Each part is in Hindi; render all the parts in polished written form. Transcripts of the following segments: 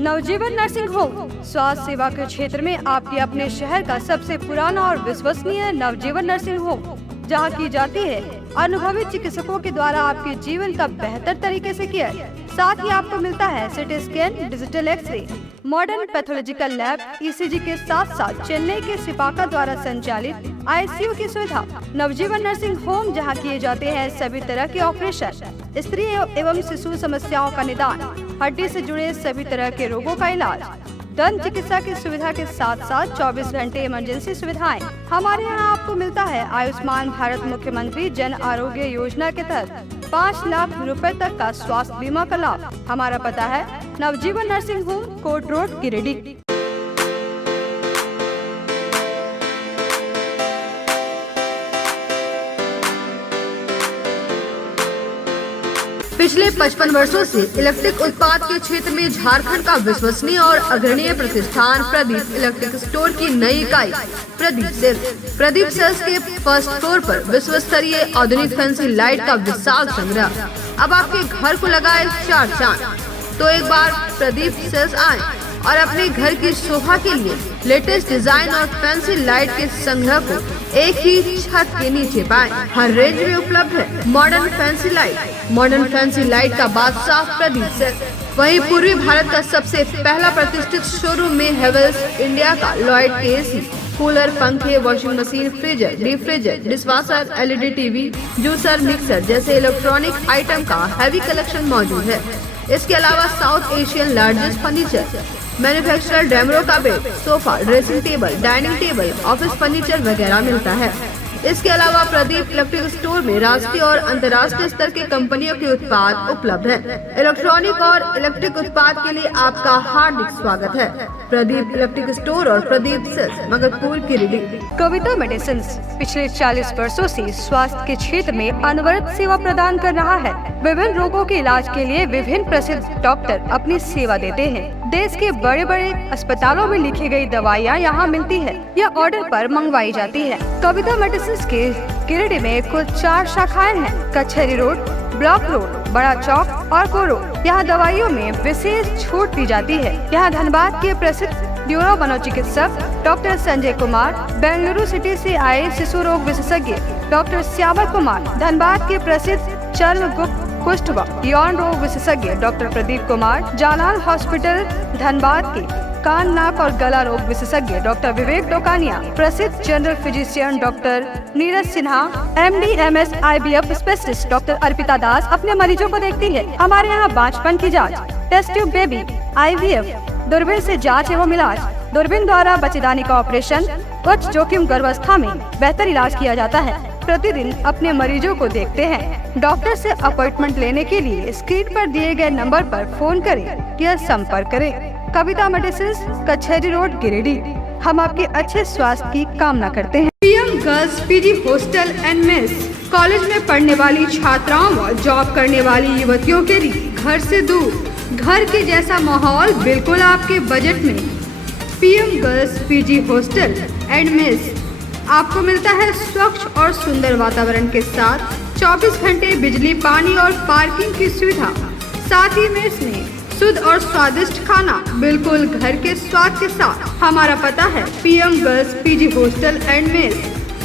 नवजीवन नर्सिंग होम स्वास्थ्य सेवा के क्षेत्र में आपके अपने शहर का सबसे पुराना और विश्वसनीय नवजीवन नर्सिंग होम, जहां की जाती है अनुभवी चिकित्सकों के द्वारा आपके जीवन का बेहतर तरीके से केयर। साथ ही आपको मिलता है CT scan, digital x-ray, modern pathological lab, ECG के साथ साथ चेन्नई के सिपाका द्वारा संचालित आईसीयू की सुविधा। नवजीवन नर्सिंग होम जहां किए जाते हैं सभी तरह के ऑपरेशन, स्त्री एवं शिशु समस्याओं का निदान, हड्डी से जुड़े सभी तरह के रोगों का इलाज, दंत चिकित्सा की सुविधा के साथ साथ 24 घंटे इमरजेंसी सुविधाएं। हमारे यहाँ आपको मिलता है आयुष्मान भारत मुख्यमंत्री जन आरोग्य योजना के तहत 5 लाख रुपए तक का स्वास्थ्य बीमा का लाभ। हमारा पता है Navjeevan nursing home, Kot road, Giridih. पिछले 55 वर्षों से इलेक्ट्रिक उत्पाद के क्षेत्र में झारखंड का विश्वसनीय और अग्रणीय प्रतिष्ठान प्रदीप इलेक्ट्रिक स्टोर की नई इकाई प्रदीप सेल्स के फर्स्ट फ्लोर पर विश्व स्तरीय आधुनिक फैंसी लाइट का विशाल संग्रह अब आपके घर को लगाए 4 चांद। तो एक बार प्रदीप सेल्स आए और अपने घर की शोभा के लिए लेटेस्ट डिजाइन और फैंसी लाइट के संग्रह को एक ही छत के नीचे पाएं। हर रेंज में उपलब्ध है मॉडर्न फैंसी लाइट का बादशाह प्रदीप सेल्स। वहीं पूर्वी भारत का सबसे पहला प्रतिष्ठित शोरूम में हेवेल्स इंडिया का लॉयड के एसी, कूलर, पंखे, washing machine, freezer, deep freezer, dishwasher, LED TV, juicer, mixer जैसे इलेक्ट्रॉनिक आइटम का हैवी कलेक्शन मौजूद है। इसके अलावा South Asian largest furniture manufacturer Damro का bed, sofa, dressing table, dining table, office furniture वगैरह मिलता है। इसके अलावा प्रदीप इलेक्ट्रिक स्टोर में राष्ट्रीय और अंतर्राष्ट्रीय स्तर की कंपनियों के उत्पाद उपलब्ध हैं। इलेक्ट्रॉनिक और इलेक्ट्रिक उत्पाद के लिए आपका हार्दिक स्वागत है। प्रदीप इलेक्ट्रिक स्टोर और प्रदीप सेल्स, मगरपुर, गिरिडीह। कविता मेडिसिन पिछले 40 वर्षों से स्वास्थ्य के क्षेत्र में अनवरत सेवा प्रदान कर रहा है। विभिन्न रोगों के इलाज के लिए विभिन्न प्रसिद्ध डॉक्टर अपनी सेवा देते हैं। देश के बड़े बड़े अस्पतालों में लिखी गई दवाइयाँ यहाँ मिलती है या ऑर्डर पर मंगवाई जाती है। कविता मेडिसिन के गिरिडीह में कुल 4 शाखाएं हैं। कचहरी रोड, ब्लॉक रोड, बड़ा चौक और कोरो। यहाँ दवाइयों में विशेष छूट दी जाती है। यहाँ धनबाद के प्रसिद्ध न्यूरो मनोचिकित्सक डॉक्टर संजय कुमार, बेंगलुरु सिटी से आए शिशु रोग विशेषज्ञ डॉक्टर श्यामल कुमार, धनबाद के प्रसिद्ध चर्म, गुप्त, कुष्ठ व यौन रोग विशेषज्ञ डॉक्टर प्रदीप कुमार, जालान हॉस्पिटल धनबाद के कान, नाक और गला रोग विशेषज्ञ डॉक्टर विवेक डोकानिया, प्रसिद्ध general physician doctor Neeraj Sinha, MD MS IVF specialist doctor Arpita Das अपने मरीजों को देखती है। हमारे यहाँ बांझपन की जांच, टेस्ट ट्यूब बेबी, IVF, दूरबीन से जांच एवं इलाज, दूरबीन द्वारा बच्चेदानी का ऑपरेशन, उच्च जोखिम गर्भावस्था में बेहतर इलाज किया जाता है। प्रतिदिन अपने मरीजों को देखते हैं। डॉक्टर से अपॉइंटमेंट लेने के लिए स्क्रीन पर दिए गए नंबर पर फोन करें या संपर्क करें। कविता मेडिसिन, कचहरी रोड, गिरिडीह। हम आपके अच्छे स्वास्थ्य की कामना करते हैं। PM girls PG hostel and mess college में पढ़ने वाली छात्राओं व जॉब करने वाली युवतियों के लिए घर से दूर, घर के जैसा माहौल बिल्कुल आपके बजट में। PM girls PG hostel and mess आपको मिलता है स्वच्छ और सुंदर वातावरण के साथ 24 घंटे बिजली, पानी और पार्किंग की सुविधा। साथ ही मेस में शुद्ध और स्वादिष्ट खाना बिल्कुल घर के स्वाद के साथ। हमारा पता है PM girls PG hostel and mess,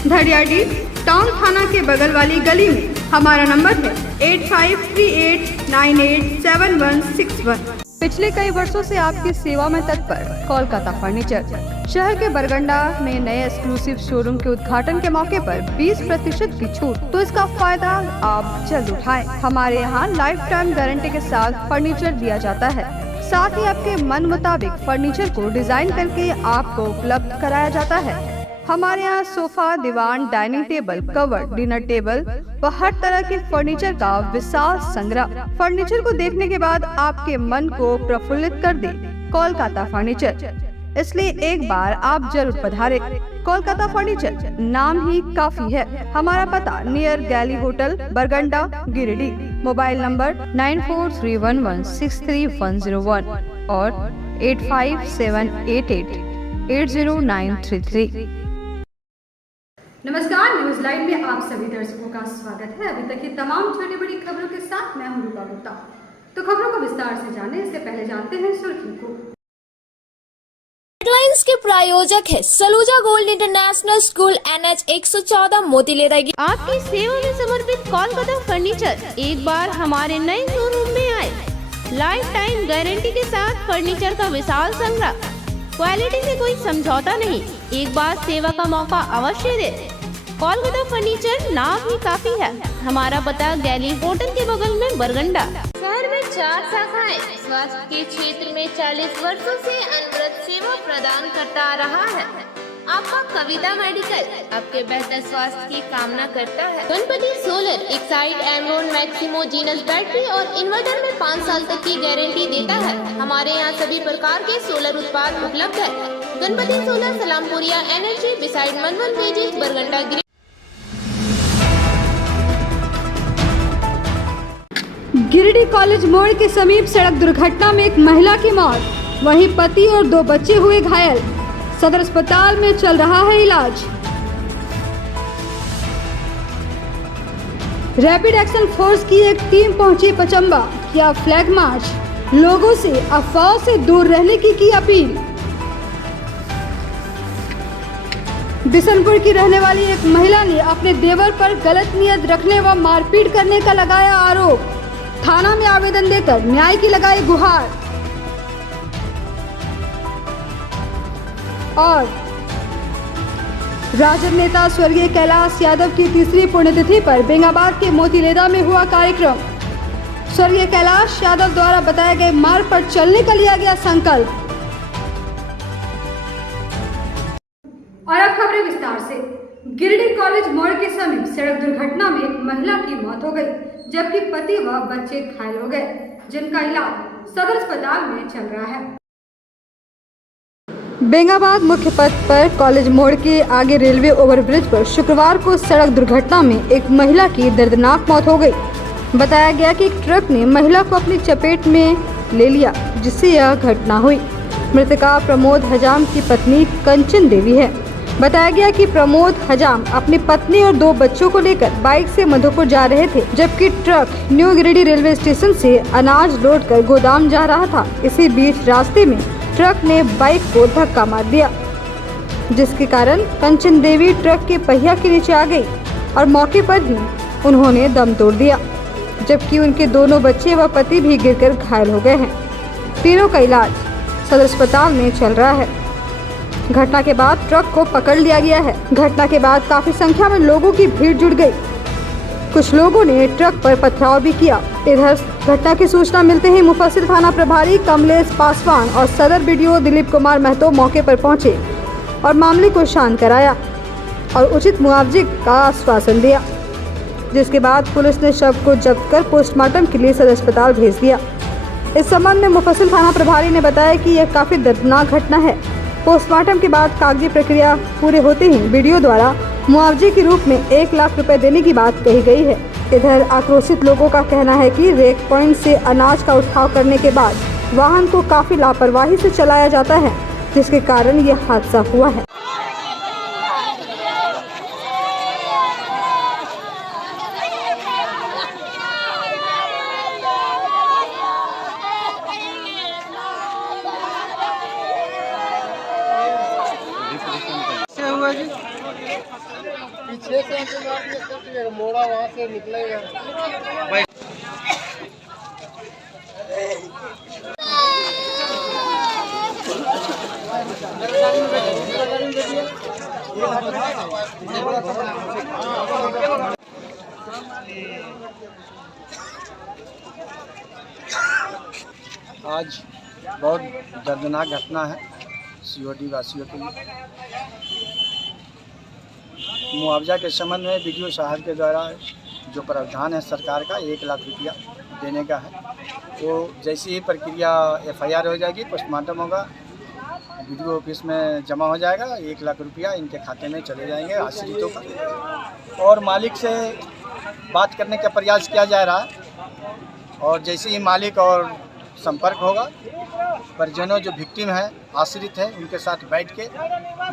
Dhadiyadih town थाना के बगल वाली गली में। हमारा नंबर है 8538987161। पिछले कई वर्षों से आपकी सेवा में तत्पर कोलकाता फर्नीचर। शहर के बरगंडा में नए एक्सक्लूसिव शोरूम के उद्घाटन के मौके पर 20% की छूट, तो इसका फायदा आप जल्द उठाएं। हमारे यहाँ लाइफ टाइम गारंटी के साथ फर्नीचर दिया जाता है। साथ ही आपके मन मुताबिक फर्नीचर को डिजाइन करके आपको उपलब्ध कराया जाता है। हमारे यहाँ सोफा, दीवान, dining table, cover, dinner table व हर तरह के फर्नीचर का विशाल संग्रह। फर्नीचर को देखने के बाद आपके मन को प्रफुल्लित कर दे कोलकाता फर्नीचर, इसलिए एक बार आप जरूर पधारें। कोलकाता फर्नीचर, नाम ही काफी है। हमारा पता नियर गैली होटल, बरगंडा, गिरिडीह। मोबाइल नंबर 9431163101 और 8578880933। नमस्कार, न्यूज लाइव में आप सभी दर्शकों का स्वागत है। अभी तक की तमाम छोटी बड़ी खबरों के साथ मैं हूं रूपा गुप्ता। तो खबरों को विस्तार से जाने इससे पहले जानते हैं सुर्खियों को। जिसके प्रायोजक है Saluja gold international school NH 114 मोतीलेरा। आपकी सेवा में समर्पित कोलकाता फर्नीचर एक बार हमारे नए शोरूम में आए। लाइफ टाइम गारंटी के साथ फर्नीचर का विशाल संग्रह, क्वालिटी से कोई समझौता नहीं। एक बार सेवा का मौका अवश्य दे। कोलकाता फर्नीचर नाम ही काफी है। हमारा पता गैली होटल के बगल में बरगंडा। शहर में 4 शाखाएं। स्वास्थ्य के क्षेत्र में 40 वर्षों से अनवरत सेवा प्रदान करता आ रहा है। आपका कविता मेडिकल आपके बेहतर स्वास्थ्य की कामना करता है। Ganpati solar Exide Amaron Maximo genus battery और इन्वर्टर में 5 साल तक की गारंटी देता है। हमारे यहाँ सभी प्रकार के सोलर उत्पाद उपलब्ध है। Ganpati solar Salampuria energy beside मनवन वेजिस बरगंडा। गिरिडीह कॉलेज मोड़ के समीप सड़क दुर्घटना में एक महिला की मौत, वहीं पति और 2 बच्चे हुए घायल। सदर अस्पताल में चल रहा है इलाज। रैपिड एक्शन फोर्स की एक टीम पहुंची पचम्बा, किया फ्लैग मार्च, लोगों से अफवाहों से दूर रहने की अपील। बिशनपुर की रहने वाली एक महिला ने अपने देवर पर गलत नियत रखने व मारपीट करने का लगाया आरोप। थाना में आवेदन देकर न्याय की लगाई गुहार। और राजद नेता स्वर्गीय कैलाश यादव की तीसरी पुण्यतिथि पर बेंगाबाद के मोतीलेरा में हुआ कार्यक्रम। स्वर्गीय कैलाश यादव द्वारा बताए गए मार्ग पर चलने का लिया गया संकल्प। और अब खबरें विस्तार से। गिरिडीह कॉलेज मोड़ के समीप सड़क दुर्घटना में एक महिला की मौत हो गई, जबकि पति व बच्चे घायल हो गए, जिनका इलाज सदर अस्पताल में चल रहा है। बेंगाबाद मुख्य पथ पर कॉलेज मोड़ के आगे रेलवे ओवरब्रिज पर शुक्रवार को सड़क दुर्घटना में एक महिला की दर्दनाक मौत हो गई। बताया गया कि एक ट्रक ने महिला को अपनी चपेट में ले लिया, जिससे यह घटना हुई। मृतका प्रमोद हजाम की पत्नी कंचन देवी है। बताया गया कि प्रमोद हजाम अपनी पत्नी और 2 बच्चों को लेकर बाइक से मधुपुर जा रहे थे, जबकि truck new Giridih railway station से अनाज लोड कर गोदाम जा रहा था। इसी बीच रास्ते में ट्रक ने बाइक को धक्का मार दिया, जिसके कारण कंचन देवी ट्रक के पहिया के नीचे आ गई और मौके पर ही उन्होंने दम तोड़ दिया, जबकि उनके दोनों बच्चे व पति भी गिरकर घायल हो गए हैं। तीनों का इलाज सदर अस्पताल में चल रहा है। घटना के बाद ट्रक को पकड़ लिया गया है। घटना के बाद काफी संख्या में लोगों की भीड़ जुट गई। कुछ लोगों ने ट्रक पर पथराव भी किया। इधर घटना की सूचना मिलते ही मुफस्सिल थाना प्रभारी कमलेश पासवान और सदर बीडीओ दिलीप कुमार महतो मौके पर पहुंचे और मामले को शांत कराया और उचित मुआवजे का आश्वासन दिया, जिसके बाद पुलिस ने शव को जब्त कर पोस्टमार्टम के लिए सदर अस्पताल भेज दिया। इस संबंध में मुफस्सिल थाना प्रभारी ने बताया कि यह काफी दर्दनाक घटना है। पोस्टमार्टम के बाद कागजी प्रक्रिया पूरे होते ही बीडीओ द्वारा मुआवजे के रूप में 1 लाख रुपए देने की बात कही गई है। इधर आक्रोशित लोगों का कहना है कि रेक पॉइंट से अनाज का उठाव करने के बाद वाहन को काफी लापरवाही से चलाया जाता है, जिसके कारण यह हादसा हुआ है। पीछे से मोड़ा वहाँ से निकलेगा। आज बहुत दर्दनाक घटना है सीओडी वासियों के लिए। मुआवजा के संबंध में बीडीओ साहब के द्वारा जो प्रावधान है सरकार का 1 लाख रुपया देने का है, तो जैसी ही प्रक्रिया FIR हो जाएगी, पोस्टमार्टम होगा, बीडीओ ऑफिस में जमा हो जाएगा। 1 लाख रुपया इनके खाते में चले जाएंगे आश्रितों का। और मालिक से बात करने का प्रयास किया जा रहा है और जैसे ही मालिक और संपर्क होगा, परिजनों जो विक्टिम है, आश्रित है, उनके साथ बैठ के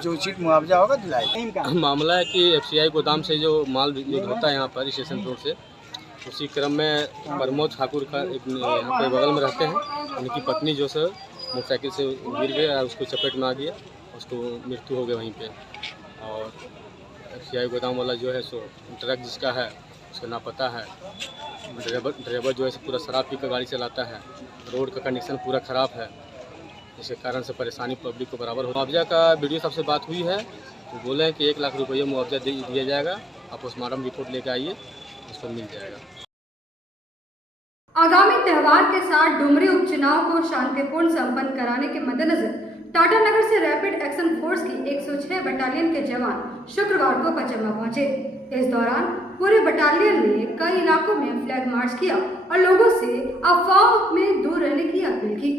जो उचित मुआवजा होगा दिलाएगा। मामला है कि FCI गोदाम से जो माल यूज होता है यहाँ पर स्टेशन रोड से, उसी क्रम में प्रमोद ठाकुर का एक यहाँ पे बगल में रहते हैं, उनकी पत्नी जो से मोटरसाइकिल से गिर गए और उसको चपेट में आ गया उसको मृत्यु हो गई वहीं पे। और सीआई गोदाम वाला जो है सो ट्रक जिसका है उसका नापता है। ड्राइवर जो है पूरा शराब पी कर गाड़ी चलाता है। रोड का कंडीशन पूरा ख़राब है, जिसके कारण से परेशानी पब्लिक को बराबर हो। मुआवजा का वीडियो सबसे बात हुई है, तो बोले हैं कि 1 लाख रुपये मुआवजा दिया जाएगा। आप पोस्टमार्टम रिपोर्ट लेकर आइए, उसको मिल जाएगा। आगामी त्योहार के साथ डुमरी उपचुनाव को शांतिपूर्ण संपन्न कराने के मद्देनजर टाटानगर से रैपिड एक्शन फोर्स की 106 बटालियन के जवान शुक्रवार को पचम्मा पहुंचे। इस दौरान पूरे बटालियन ने कई इलाकों में फ्लैग मार्च किया और लोगों से अफवाहों में दूर रहने की अपील की।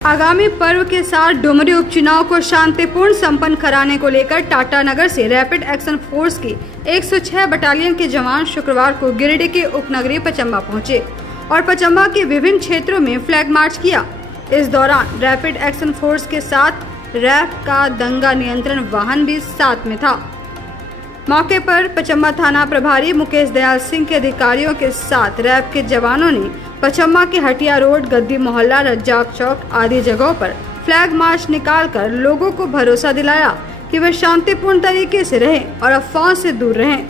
आगामी पर्व के साथ डुमरी उपचुनाव को शांतिपूर्ण संपन्न कराने को लेकर टाटानगर से रैपिड एक्शन फोर्स की 106 बटालियन के जवान शुक्रवार को गिरिडीह के उपनगरीय पचम्मा पहुंचे और पचम्मा के विभिन्न क्षेत्रों में फ्लैग मार्च किया। इस दौरान रैपिड एक्शन फोर्स के साथ रैफ का दंगा नियंत्रण वाहन भी साथ में था। मौके पर पचम्मा थाना प्रभारी मुकेश दयाल सिंह के अधिकारियों के साथ रैफ के जवानों ने पचम्मा के हटिया रोड, गद्दी मोहल्ला, रज्जाक चौक आदि जगहों पर फ्लैग मार्च निकालकर लोगों को भरोसा दिलाया कि वे शांतिपूर्ण तरीके से रहें और अफवाहों से दूर रहें।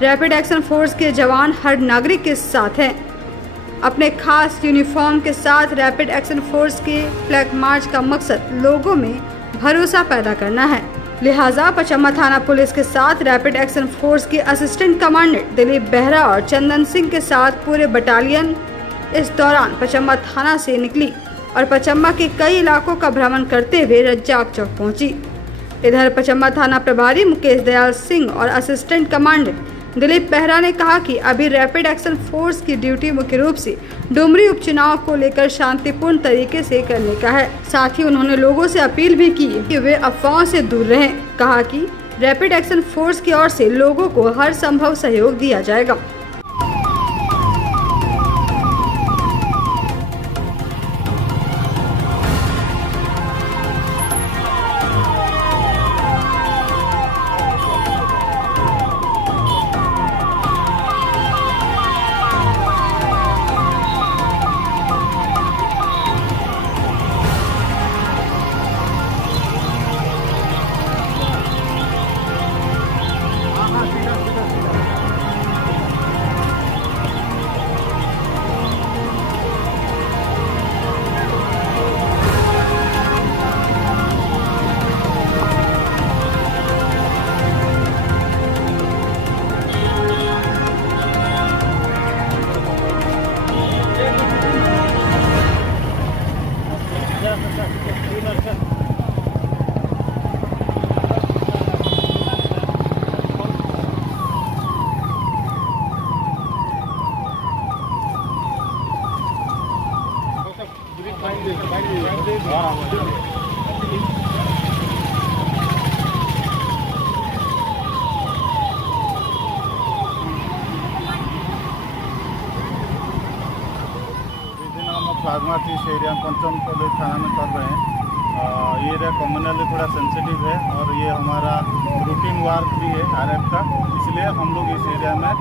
रैपिड एक्शन फोर्स के जवान हर नागरिक के साथ हैं। अपने खास यूनिफॉर्म के साथ रैपिड एक्शन फोर्स के फ्लैग मार्च का मकसद लोगों में भरोसा पैदा करना है। लिहाजा पचम्मा थाना पुलिस के साथ रैपिड एक्शन फोर्स के असिस्टेंट कमांडेंट दिलीप बेहरा और चंदन सिंह के साथ पूरे बटालियन इस दौरान पचम्मा थाना से निकली और पचम्मा के कई इलाकों का भ्रमण करते हुए रज्जाक चौक पहुंची। इधर पचम्मा थाना प्रभारी मुकेश दयाल सिंह और असिस्टेंट कमांडेंट दिलीप बेहरा ने कहा कि अभी रैपिड एक्शन फोर्स की ड्यूटी मुख्य रूप से डुमरी उपचुनाव को लेकर शांतिपूर्ण तरीके से करने का है। साथ ही उन्होंने लोगों से अपील भी की कि वे अफवाहों से दूर रहें। कहा कि रैपिड एक्शन फोर्स की ओर से लोगों को हर संभव सहयोग दिया जाएगा। फ्लैग मार्च इस एरिया पंचम कॉलेज थाना में कर रहे हैं। ये एरिया कम्युनली थोड़ा सेंसिटिव है और ये हमारा रूटीन वर्क भी है आरएफ का, इसलिए हम लोग इस एरिया में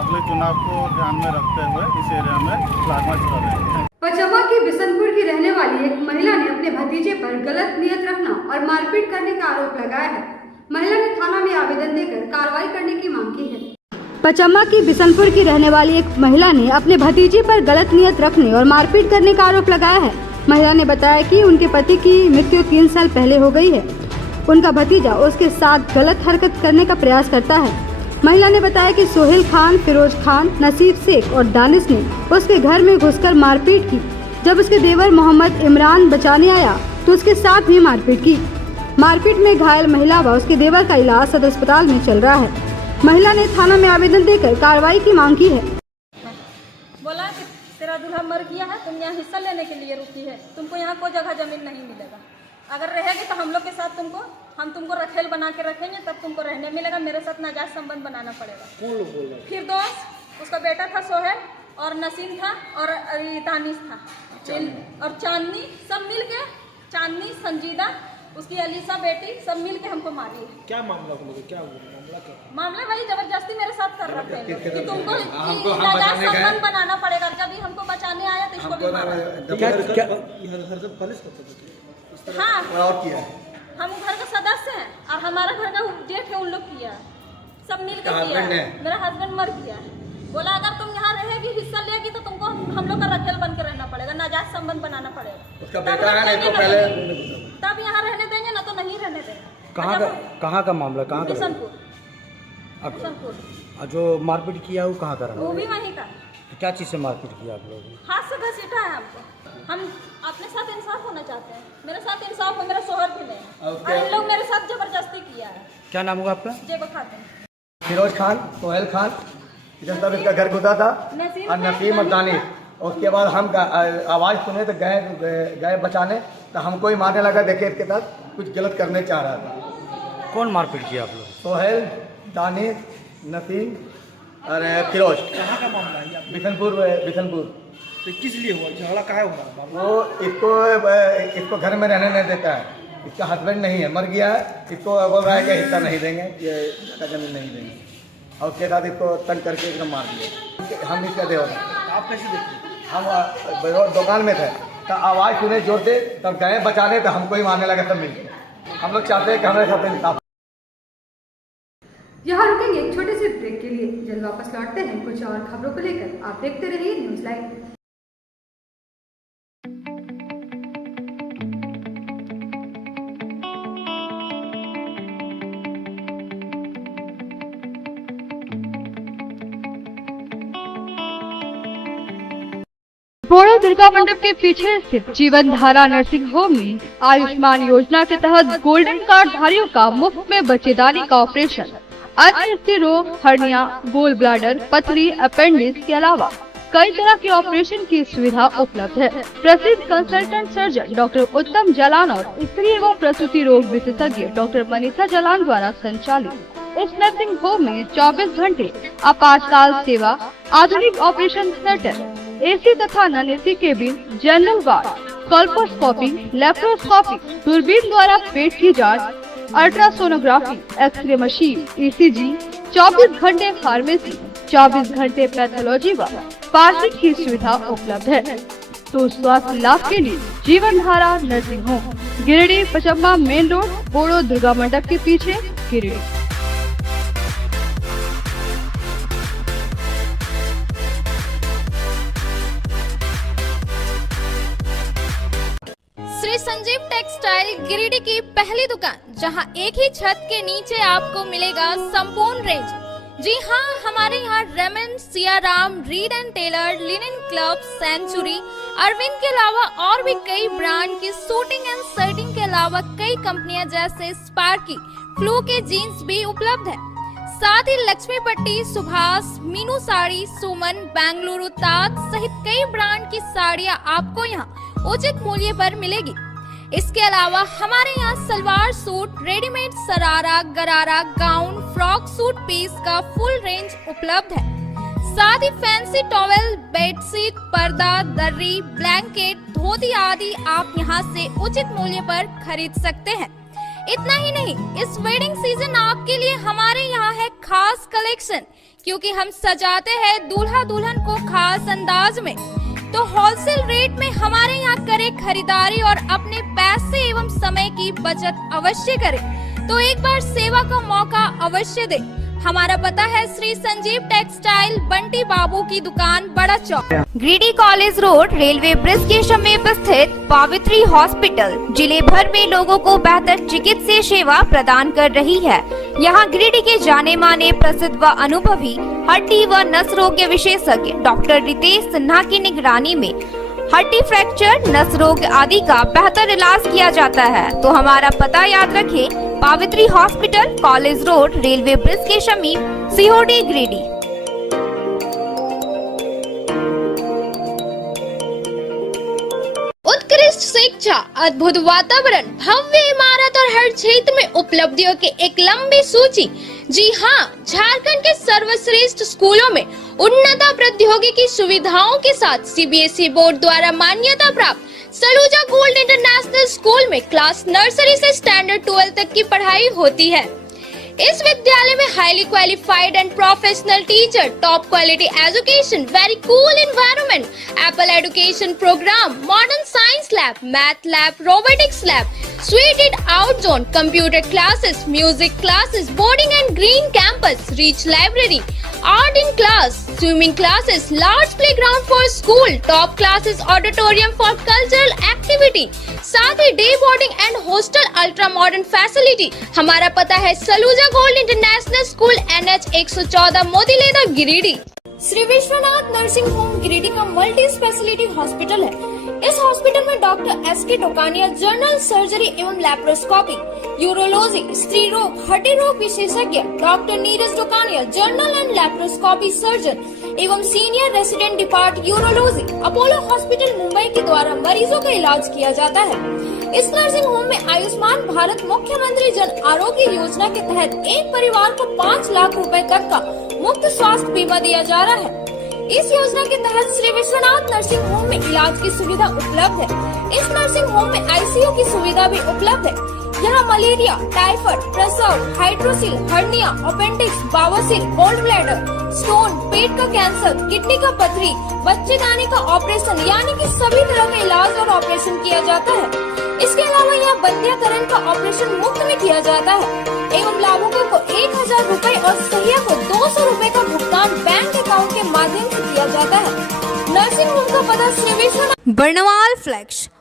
अगले चुनाव को ध्यान में रखते हुए इस एरिया में फ्लैग मार्च कर रहे हैं। पचम्मा की बिशनपुर की रहने वाली एक महिला ने अपने भतीजे पर गलत नियत रखना और मारपीट करने का आरोप लगाया है। महिला ने थाना में आवेदन देकर कार्रवाई करने की मांग की है। पचम्मा की बिशनपुर की रहने वाली एक महिला ने अपने भतीजे पर गलत नियत रखने और मारपीट करने का आरोप लगाया है। महिला ने बताया कि उनके पति की मृत्यु 3 साल पहले हो गई है। उनका भतीजा उसके साथ गलत हरकत करने का प्रयास करता है। महिला ने बताया कि सोहेल खान, फिरोज खान, नसीब शेख और दानिश ने उसके घर में घुसकर मारपीट की। जब उसके देवर मोहम्मद इमरान बचाने आया तो उसके साथ भी मारपीट की। मारपीट में घायल महिला व उसके देवर का इलाज सदर अस्पताल में चल रहा है। महिला ने थाना में आवेदन देकर कार्रवाई की मांग की है। बोला कि तेरा दूल्हा मर गया है, तुम यहाँ हिस्सा लेने के लिए रुकी है, तुमको यहाँ कोई जगह जमीन नहीं मिलेगा। अगर रहेगी तो हम लोग के साथ हम तुमको रखेल बना के रखेंगे, तब तुमको रहने मिलेगा। मेरे साथ नाजायज संबंध बनाना पड़ेगा। फिर दोस्त उसका बेटा था सोहेल और नसीम था और दानिश था और चांदनी, सब मिल के चांदनी, संजीदा, उसकी अलीसा बेटी, सब मिल के हमको मारी है। क्या मामला मामला भाई जबरदस्ती मेरे साथ कर रहे थे कि तुमको नाजायज संबंध बनाना पड़ेगा। जब ही हमको बचाने आया तो उसको भी मारा। हाँ, और किया है हम घर का सदस्य हैं और हमारा घर का जेठ है, उन लोग किया है, सब मिलकर किया है। मेरा हस्बैंड मर गया है, बोला अगर तुम यहाँ रहेगी हिस्सा लेगी तो तुमको हम लोग का रखेल बन के रहना पड़ेगा, नाजायज संबंध बनाना पड़ेगा। उसका बेटा है नहीं तो पहले तब यहाँ रहने देंगे ना तो नहीं रहने देंगे। कहाँ का मामला, कहाँ का? बिशनपुर। जो मारपीट किया वो कहाँ का? वो भी वहीं का। तो क्या चीज़ से मारपीट किया आप लोगों ने? हाथ से घसीटा है हमको। हम अपने साथ इंसाफ होना चाहते हैं, मेरे साथ इंसाफ हो, मेरा शोहर भी नहीं, और इन लोग मेरे साथ जबरदस्ती किया है। क्या नाम होगा आपका? जेबा खातून। फिरोज खान, सोहेल खान, इधर सब इसका घर घुसा था, और नसीम और दानिश। उसके बाद हम आवाज़ सुने तो गए बचाने, तो हमको ही मारने लगा। देखे इसके साथ कुछ गलत करने चाह रहा था। कौन मारपीट किया आप लोग? सोहेल, दानिश, नसीम और फिरोज। कहाँ का मामला है? बिशनपुर। तो किस लिए हुआ झगड़ा? कहाँ हुआ? वो इसको घर में रहने नहीं देता है, इसका हस्बैंड नहीं है, मर गया है। इसको बोल रहा है कि हिस्सा नहीं देंगे, ये जमीन नहीं देंगे, और उसके साथ इसको तंग करके एकदम मार दिया। हम इसका दे आप कैसे देखते? हम दुकान में थे तो आवाज़ सुने जोर से, तब गए बचाने तो हमको ही मारने लगा सब मिलकर। हम लोग चाहते हैं कि हमारे साथ इंसाफ। यहाँ रुकेंगे एक छोटे से ब्रेक के लिए, जल्द वापस लौटते हैं कुछ और खबरों को लेकर। आप देखते रहिए न्यूज़ लाइव। बोड़ो दुर्गा मंडप के पीछे स्थित जीवन धारा नर्सिंग होम में आयुष्मान योजना के तहत गोल्डन कार्ड धारियों का मुफ्त में बच्चेदानी का ऑपरेशन, अन्य रोग, हर्निया, गोल ब्लैडर, पथरी, अपेंडिक्स के अलावा कई तरह के ऑपरेशन की सुविधा उपलब्ध है। प्रसिद्ध कंसल्टेंट सर्जन डॉक्टर उत्तम जलान और स्त्री एवं प्रसूति रोग विशेषज्ञ डॉक्टर मनीषा जलान द्वारा संचालित इस नर्सिंग होम में 24 घंटे आपातकाल सेवा, आधुनिक ऑपरेशन थिएटर, एसी तथा non AC cabin, general ward, colposcopy, laparoscopy, दूरबीन द्वारा पेट की जांच, अल्ट्रासोनोग्राफी, एक्सरे मशीन, ईसीजी, 24 घंटे फार्मेसी, 24 घंटे पैथोलॉजी व पार्किंग की सुविधा उपलब्ध है। तो स्वास्थ्य लाभ के लिए Jeevan Dhara nursing home, Giridih Pachamba main road, Boro Durga Mandap के पीछे, गिरिडीह। श्री संजीव टेक्सटाइल गिरिडीह की पहली दुकान, जहां एक ही छत के नीचे आपको मिलेगा संपूर्ण रेंज। जी हाँ, हमारे यहाँ Raymond, Siyaram, Reid and Taylor, Linen Club, Century, Arvind के अलावा और भी कई ब्रांड की सूटिंग एंड शर्टिंग के अलावा कई कंपनियां जैसे स्पार्की, फ्लू के जीन्स भी उपलब्ध है। साथ ही लक्ष्मी पट्टी, सुभाष, मीनू साड़ी, सुमन, बेंगलुरु ताज सहित कई ब्रांड की साड़ियां आपको यहाँ उचित मूल्य पर मिलेगी। इसके अलावा हमारे यहाँ सलवार सूट, रेडीमेड सरारा, गरारा, गाउन, फ्रॉक सूट पीस का फुल रेंज उपलब्ध है। साथ ही फैंसी टॉवेल, बेडशीट, पर्दा, दर्री, ब्लैंकेट, धोती आदि आप यहाँ से उचित मूल्य पर खरीद सकते हैं। इतना ही नहीं, इस वेडिंग सीजन आपके लिए हमारे यहाँ है खास कलेक्शन, क्योंकि हम सजाते हैं दूल्हा दुल्हन को खास अंदाज में। तो होलसेल रेट में हमारे यहाँ करें खरीदारी और अपने पैसे एवं समय की बचत अवश्य करें। तो एक बार सेवा का मौका अवश्य दें। हमारा पता है श्री संजीव टेक्सटाइल, बंटी बाबू की दुकान, Bada Chowk, Giridih college road, railway bridge के समीप स्थित पावित्री हॉस्पिटल जिले भर में लोगों को बेहतर चिकित्सीय सेवा प्रदान कर रही है। यहाँ गिरिडीह के जाने माने, प्रसिद्ध व अनुभवी हड्डी व नस रोग के विशेषज्ञ डॉक्टर रितेश सिन्हा की निगरानी में हड्डी फ्रैक्चर, नस रोग आदि का बेहतर इलाज किया जाता है। तो हमारा पता याद रखें, Pavitri hospital, college road, railway bridge के समीप, सीओडी, गिरिडीह। उत्कृष्ट शिक्षा, अद्भुत वातावरण, भव्य इमारत और हर क्षेत्र में उपलब्धियों की एक लंबी सूची। जी हाँ, झारखंड के सर्वश्रेष्ठ स्कूलों में उन्नत प्रौद्योगिकी सुविधाओं के साथ सीबीएसई बोर्ड द्वारा मान्यता प्राप्त सलूजा गोल्ड इंटरनेशनल स्कूल में क्लास नर्सरी से स्टैंडर्ड 12 तक की पढ़ाई होती है। इस विद्यालय में highly qualified and professional teacher, top quality education, very cool environment, Apple education program, modern science lab, math lab, robotics lab, suited out zone, computer classes, music classes, boarding and green campus, rich library, art in class, swimming classes, large playground for school, top classes, auditorium for cultural activity, साथ ही day boarding and hostel ultra modern facility. हमारा पता है Saluja gold international school, NH 114, Motileda, Giridih. Shri Vishwanath nursing home Giridih का मल्टी स्पेशलिटी हॉस्पिटल है। इस हॉस्पिटल में doctor SK Tokania general surgery एवं लैप्रोस्कोपी, यूरोलॉजी, स्त्री रोग, हड्डी रोग विशेषज्ञ, doctor Neeraj Tokania general and laparoscopy surgeon एवं senior resident depart urology, Apollo hospital Mumbai के द्वारा मरीजों का इलाज किया जाता है। इस नर्सिंग होम में आयुष्मान भारत मुख्यमंत्री जन आरोग्य योजना के तहत एक परिवार को 5 लाख रुपए तक का मुफ्त स्वास्थ्य बीमा दिया जा रहा है। इस योजना के तहत श्री विश्वनाथ नर्सिंग होम में इलाज की सुविधा उपलब्ध है। इस नर्सिंग होम में ICU की सुविधा भी उपलब्ध है। यहाँ मलेरिया, टाइफाइड, प्रसव, हाइड्रोसिल, हर्निया, अपेंडिक्स, बावसील, गोल्ड ब्लैडर, स्टोन, पेट का कैंसर, किडनी का पथरी, बच्चेदानी का ऑपरेशन यानी कि सभी तरह का इलाज और ऑपरेशन किया जाता है। इसके अलावा यहाँ बंध्याकरण का ऑपरेशन मुफ्त में किया जाता है एवं लाभुकों को 1000 रुपए और सहिया को 200 रुपए का भुगतान बैंक अकाउंट के माध्यम से किया जाता है। नर्सिंग होम का पता श्री विश्वनाथ। बर्नवाल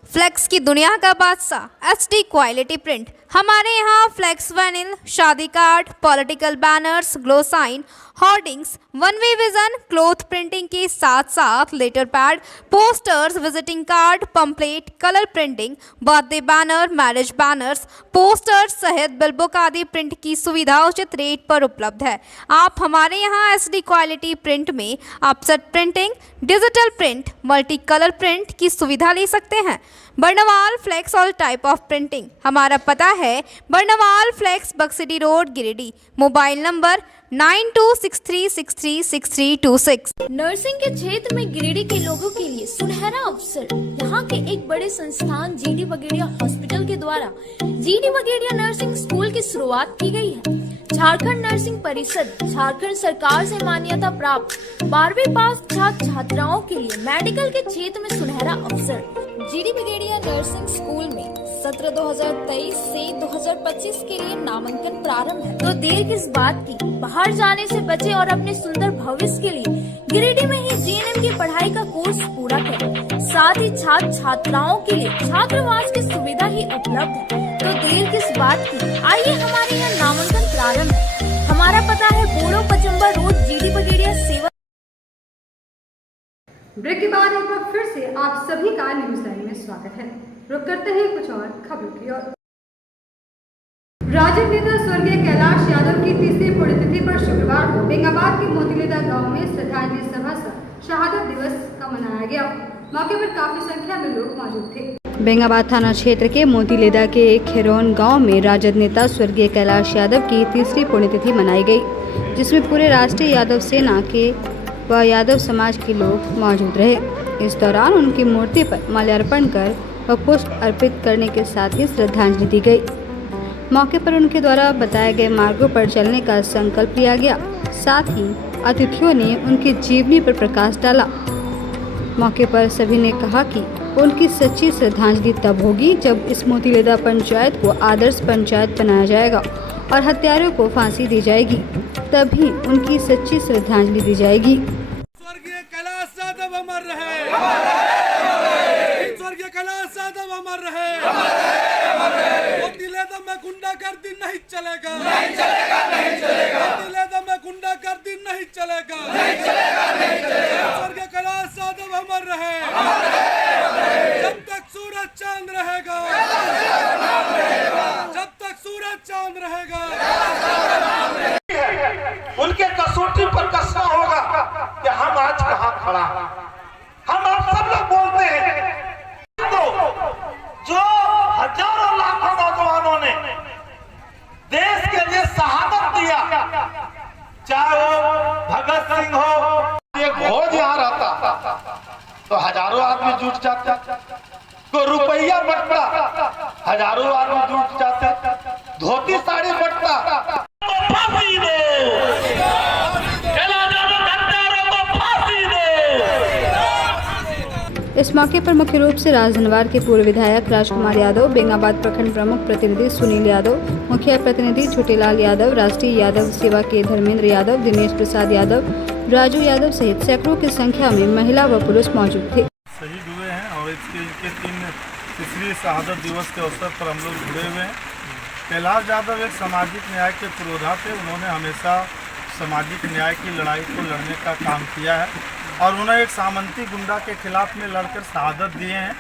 फ्लेक्स की दुनिया का बादशाह HD क्वालिटी प्रिंट। हमारे यहाँ फ्लेक्स वैनिल, शादी card, political banners, glow sign, hoardings, one way vision, cloth printing के साथ साथ letter pad, posters, visiting card, pamphlet, colour printing, birthday banner, marriage banners, posters सहित बिल बुक आदि प्रिंट की सुविधा उचित रेट पर उपलब्ध है। आप हमारे यहाँ SD क्वालिटी प्रिंट में offset printing, digital print, multi colour print की सुविधा ले सकते हैं। Barnwal flex all type of printing. हमारा पता है Barnwal flex, Baksidi road, Giridih. Mobile number 9263636326। Nursing के क्षेत्र में गिरिडीह के लोगों के लिए सुनहरा अवसर। यहाँ के एक बड़े संस्थान GD बगेड़िया हॉस्पिटल के द्वारा GD बगेड़िया नर्सिंग स्कूल की शुरुआत की गई है। झारखंड नर्सिंग परिषद झारखंड सरकार से मान्यता प्राप्त 12वीं पास छात्र छात्राओं के लिए मेडिकल के क्षेत्र में सुनहरा अवसर। GD बगेड़िया नर्सिंग स्कूल में सत्र 2023 से 2025 के लिए नामांकन प्रारंभ है। तो देर किस बात की, बाहर जाने से बचे और अपने सुंदर भविष्य के लिए गिरिडीह में ही GNM की पढ़ाई का कोर्स पूरा करें। साथ ही छात्र छात्राओं के लिए छात्रावास की सुविधा ही उपलब्ध है। तो देर किस बात की, आइए हमारे यहाँ नामांकन प्रारंभ है। हमारा पता है बोड़ो पचम्बा रोड, GD बगेड़िया सेवा। ब्रेक के बाद एक बार फिर से आप सभी का न्यूज लाइन में स्वागत है। रुक करते हैं कुछ और खबरों की ओर। राजद नेता स्वर्गीय कैलाश यादव की तीसरी पुण्यतिथि पर शुक्रवार को बेंगाबाद के मोतीलेदा गांव में श्रद्धांजलि सभा सह शहादत दिवस का मनाया गया। मौके पर काफी संख्या में लोग मौजूद थे। बेंगाबाद थाना क्षेत्र के मोतीलेदा के खेरौन गांव में राजद नेता स्वर्गीय कैलाश यादव की तीसरी पुण्यतिथि मनाई गई, जिसमें पूरे राष्ट्रीय यादव सेना के व यादव समाज के लोग मौजूद रहे। इस दौरान उनकी मूर्ति पर माल्यार्पण कर व पुष्प अर्पित करने के साथ ही श्रद्धांजलि दी गई। मौके पर उनके द्वारा बताए गए मार्गों पर चलने का संकल्प लिया गया। साथ ही अतिथियों ने उनकी जीवनी पर प्रकाश डाला। मौके पर सभी ने कहा कि उनकी सच्ची श्रद्धांजलि तब होगी जब इस मोतीलेदा पंचायत को आदर्श पंचायत बनाया जाएगा और हत्यारों को फांसी दी जाएगी, तभी उनकी सच्ची श्रद्धांजलि दी जाएगी। स्वर्गीय कैलाश यादव अमर रहे, स्वर्गीय कैलाश यादव अमर रहे। मोतीलेदा में गुंडागर्दी नहीं चलेगा, नहीं चलेगा, नहीं चलेगा। मोतीलेदा में गुंडागर्दी नहीं चलेगा, नहीं चलेगा, नहीं चलेगा। स्वर्गीय कैलाश यादव अमर रहे, जब तक सूरज चांद रहेगा, जब तक सूरज चांद रहेगा। उनके कसौटी पर कसना होगा कि हम आज कहाँ खड़ा हैं। हम आप सब लोग बोलते हैं तो जो हजारों लाखों नौजवानों ने देश के लिए शहादत दिया, चाहे वो भगत सिंह हो। एक भोज यहाँ रहता तो हजारों आदमी जुट जाते, कोई रुपया बटता हजारों आदमी जुट जाते, धोती साड़ी बटता मौके पर मुख्य रूप से राजधनवार के पूर्व विधायक राजकुमार यादव, बेंगाबाद प्रखंड प्रमुख प्रतिनिधि सुनील यादव, मुखिया प्रतिनिधि छोटेलाल यादव, राष्ट्रीय यादव सेवा के धर्मेंद्र यादव, दिनेश प्रसाद यादव, राजू यादव सहित सैकड़ों की संख्या में महिला व पुरुष मौजूद थे। शहीद हुए हैं और इनके तीसरी शहादत दिवस के अवसर पर हम लोग जुड़े हुए हैं। कैलाश यादव एक सामाजिक न्याय के पुरोधा थे। उन्होंने हमेशा सामाजिक न्याय की लड़ाई को लड़ने का काम किया है और उन्होंने एक सामंती गुंडा के खिलाफ में लड़कर शहादत दिए हैं।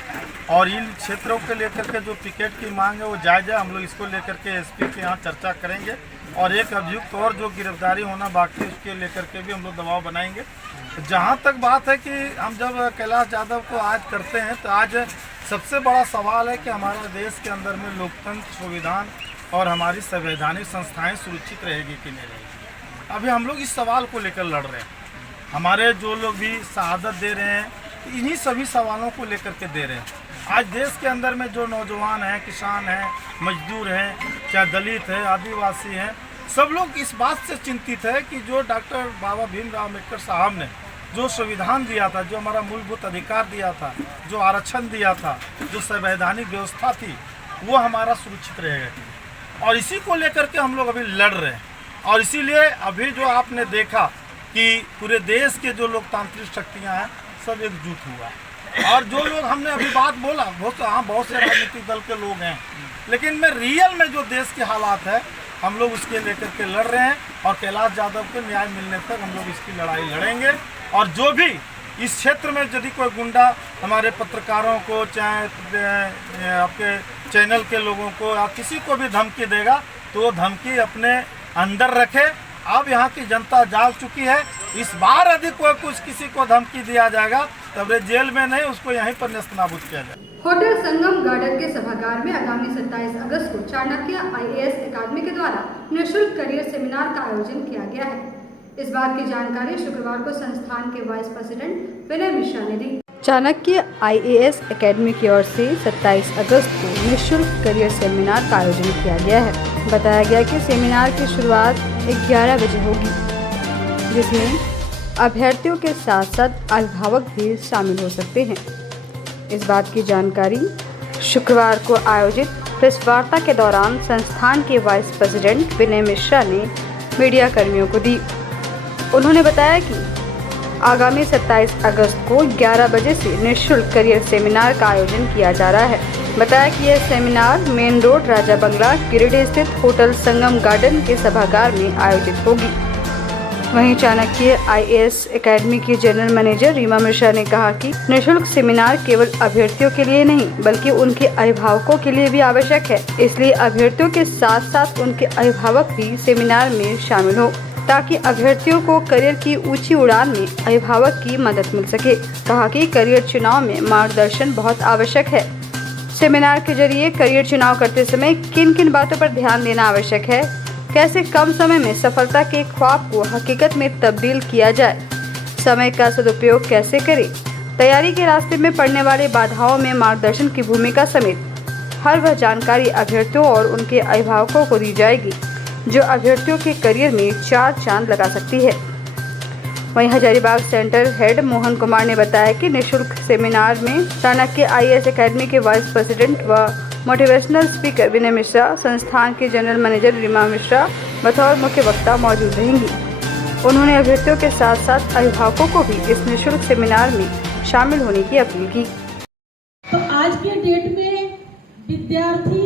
और इन क्षेत्रों के लेकर के जो पिकेट की मांग है वो जायज़ है। हम लोग इसको लेकर के एसपी के यहाँ चर्चा करेंगे और एक अभियुक्त और जो गिरफ्तारी होना बाकी है उसके लेकर के भी हम लोग दबाव बनाएंगे। जहाँ तक बात है कि हम जब कैलाश यादव को आज करते हैं तो आज सबसे बड़ा सवाल है कि हमारा देश के अंदर में लोकतंत्र, संविधान और हमारी संवैधानिक संस्थाएं सुरक्षित रहेगी कि नहीं रहेगी। अभी हम लोग इस सवाल को लेकर लड़ रहे हैं। हमारे जो लोग भी शहादत दे रहे हैं इन्हीं सभी सवालों को लेकर के दे रहे हैं। आज देश के अंदर में जो नौजवान हैं, किसान हैं, मजदूर हैं, चाहे दलित हैं, आदिवासी हैं, सब लोग इस बात से चिंतित है कि जो डॉक्टर बाबा भीमराव अम्बेडकर साहब ने जो संविधान दिया था, जो हमारा मूलभूत अधिकार दिया था, जो आरक्षण दिया था, जो संवैधानिक व्यवस्था थी, वो हमारा सुरक्षित रहेगा। और इसी को लेकर के हम लोग अभी लड़ रहे हैं। और इसीलिए अभी जो आपने देखा कि पूरे देश के जो लोकतांत्रिक शक्तियाँ हैं सब एकजुट हुआ है। और जो लोग हमने अभी बात बोला बहुत से राजनीतिक दल के लोग हैं, लेकिन में रियल में जो देश के हालात है हम लोग उसके लेकर के लड़ रहे हैं। और कैलाश यादव को न्याय मिलने तक हम लोग इसकी लड़ाई लड़ेंगे। और जो भी इस क्षेत्र में यदि कोई गुंडा हमारे पत्रकारों को, चाहे आपके चैनल के लोगों को या किसी को भी धमकी देगा तो वो धमकी अपने अंदर रखे। अब यहाँ की जनता जाग चुकी है। इस बार यदि कोई कुछ किसी को धमकी दिया जाएगा तब जेल में नहीं, उसको यहीं पर नेस्तनाबूद किया जाए। होटल संगम गार्डन के सभागार में आगामी 27 अगस्त को चाणक्य IAS अकादमी के द्वारा निःशुल्क करियर सेमिनार का आयोजन किया गया है। इस बात की जानकारी शुक्रवार को संस्थान के वाइस प्रेसिडेंट विनय मिश्रा ने दी। चाणक्य IAS अकेडमी की ओर से 27 अगस्त को निःशुल्क करियर सेमिनार का आयोजन किया गया है। बताया गया कि सेमिनार की शुरुआत 11 बजे होगी, जिसमें अभ्यर्थियों के साथ साथ अभिभावक भी शामिल हो सकते हैं। इस बात की जानकारी शुक्रवार को आयोजित प्रेस वार्ता के दौरान संस्थान के वाइस प्रेसिडेंट विनय मिश्रा ने मीडिया कर्मियों को दी। उन्होंने बताया कि आगामी 27 अगस्त को 11 बजे से निःशुल्क करियर सेमिनार का आयोजन किया जा रहा है। बताया कि यह सेमिनार मेन रोड राजा बंगला गिरिडीह स्थित होटल संगम गार्डन के सभागार में आयोजित होगी। वहीं चाणक्य IAS अकेडमी की जनरल मैनेजर रीमा मिश्रा ने कहा कि निःशुल्क सेमिनार केवल अभ्यर्थियों के लिए नहीं बल्कि उनके अभिभावकों के लिए भी आवश्यक है। इसलिए अभ्यर्थियों के साथ साथ उनके अभिभावक भी सेमिनार में शामिल हो ताकि अभ्यर्थियों को करियर की ऊंची उड़ान में अभिभावक की मदद मिल सके। कहा कि करियर चुनाव में मार्गदर्शन बहुत आवश्यक है। सेमिनार के जरिए करियर चुनाव करते समय किन किन बातों पर ध्यान देना आवश्यक है, कैसे कम समय में सफलता के ख्वाब को हकीकत में तब्दील किया जाए, समय का सदुपयोग कैसे करें, तैयारी के रास्ते में पड़ने वाली बाधाओं में मार्गदर्शन की भूमिका समेत हर वह जानकारी अभ्यर्थियों और उनके अभिभावकों को दी जाएगी जो अभ्यर्थियों के करियर में 4 चांद लगा सकती है। वहीं हजारीबाग सेंटर हेड मोहन कुमार ने बताया कि निःशुल्क सेमिनार में चाणक्य IAS अकेडमी के वाइस प्रेसिडेंट व मोटिवेशनल स्पीकर विनय मिश्रा, संस्थान के जनरल मैनेजर रीमा मिश्रा बतौर मुख्य वक्ता मौजूद रहेंगी। उन्होंने अभ्यर्थियों के साथ साथ अभिभावकों को भी इस निःशुल्क सेमिनार में शामिल होने की अपील की। तो आज के डेट में विद्यार्थी